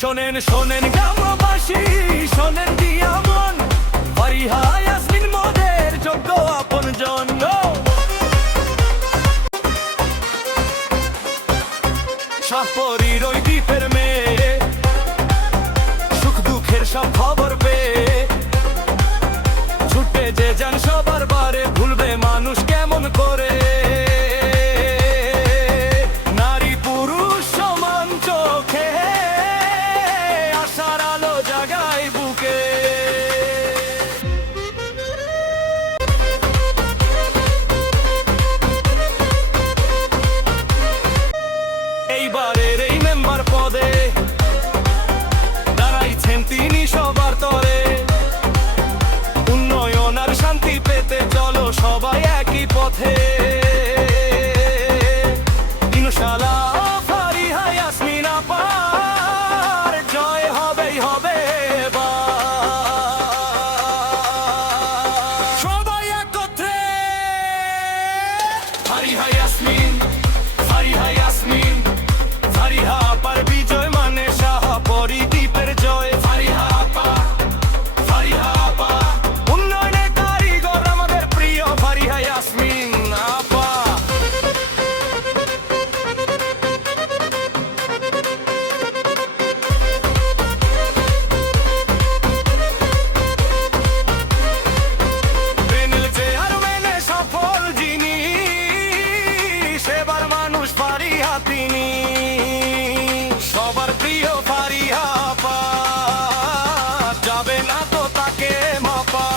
শোনেন শোনেন গ্রামবাসী, শোনেন দিয়া মন, ফারিহা ইয়াসমিন মোদের যোগ্য আপনজন। শাহপরীর ওই দ্বীপের মেয়ে, সুখ দুঃখের সব খবর পেয়ে ছুটে যে যান সবার বারে, ভুলবে মানুষ কেমন করে। নারী পুরুষ সমান চোখে, আশার আলো জাগায় বুকে। এইবারের এই মেম্বার পদে দাঁড়াইছেন তিনি সবার তরে। উন্নয়ন আর শান্তি পেতে চলো সবাই একই পথে। ইনশাআল্লাহ ফারিহা ইয়াসমিন আপার জয় হবেই হবে এবার। সবাই একত্রে ফারিহা ইয়াসমিন, ফারিহা ইয়াসমিন, ফারিহা আপার বিজয় মানে শাহপরী দ্বীপের জয়। ফারিহা আপা, ফারিহা আপা, উন্নয়নের কারিগর আমাদের প্রিয় ফারিহা ইয়াসমিন আপা। প্যানেল চেয়ারম্যানে সফল যিনি, সেবার মানুষ ফারিহা তিনি, সবার প্রিয় ফারিহা আপা, যাবে না তো তাকে মাপা।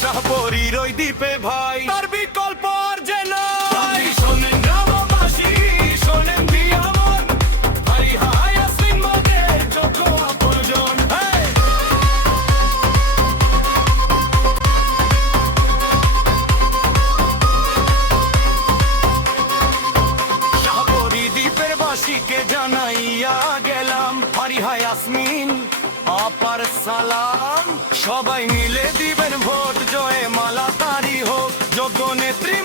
শাহপরীর ওই দ্বীপে ভাই তার বিকল্প আর যে নাই। শোনেন গ্রামবাসী, শোনেন দিয়া মন, ফারিহা ইয়াসমিন মোদের যোগ্য আপনজন। শাহপরী দ্বীপের বাসীকে জানাইয়া গেলাম, ফারিহা ইয়াসমিন আপার সালাম। সবাই মিলে দিবেন ভোট, জয় মালা তারি হোক যোগ্য নেত্রী।